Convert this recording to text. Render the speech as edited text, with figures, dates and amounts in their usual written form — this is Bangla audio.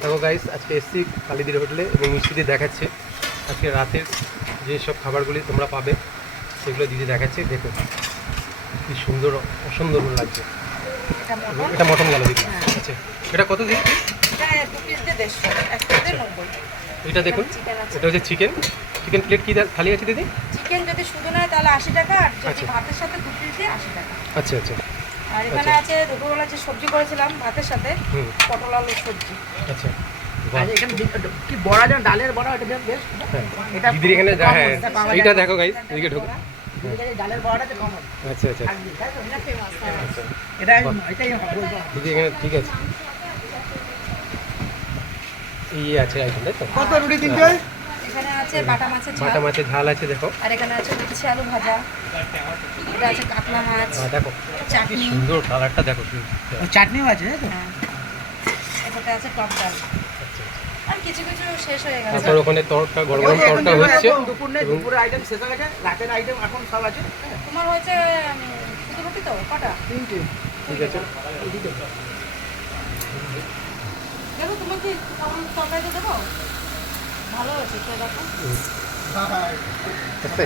দেখো গাইস, আজকে এসছি কালীদির হোটেলে এবং মিষ্টিদি দেখাচ্ছে আজকে রাতের যেসব খাবারগুলি তোমরা পাবে সেগুলো দিদি দেখাচ্ছে। দেখো কি সুন্দর, অসুন্দর লাগছে। এটা মটন গেল দিদি। আচ্ছা, এটা কত দিদি? এটা দেখুন, এটা হচ্ছে চিকেন। চিকেন প্লেট কি খালি আছে দিদি? চিকেন যদি শুধু নেয় তাহলে 80 টাকা, আর যদি ভাতের সাথে 2 পিস দিয়ে 80 টাকা। আচ্ছা আচ্ছা। আর এখানে আছে দুপুরবেলা যে সবজি করেছিলাম ভাতের সাথে, পটল আলুর সবজি। আচ্ছা, এখানে কি বড়া, যেন ডালের বড়া, এটা বেশ। এটা দিদির এখানে এইটা দেখো গাইস, এদিকে ঢোকো। ডালের বড়াটা কমন। আচ্ছা আচ্ছা, এটা এটাই দিদি এখানে ঠিক আছে। এই আছে আইটেম, তাই তো? কত রুটি তিনটে? এখানে আছে বাটা মাছের ঝাল, বাটা মাছের ঝাল আছে দেখো। আর এখানে আছে উচ্ছে আলু ভাজা, এটা আছে কাতলা মাছ, দেখো চাটনি, সুন্দর কালারটা দেখো। চাটনিও আছে, তাই তো? হ্যাঁ, এটাতে আছে টক ডাল। আর কিছু কিছু শেষ হয়ে গেছে। তারপর ওখানে তরকা, গরম গরম তরকা হচ্ছে। দুপুর নেই, দুপুরের আইটেম শেষ হয়ে গেছে, রাতের আইটেম এখন সব আছে। তোমার হয়েছে শুধু রুটি তো কটা? তিনটে। ঠিক আছে, দেখো তোমার কি তরকারিতে দেবো? ভালো হয়েছে, খেয়ে দেখো। আচ্ছা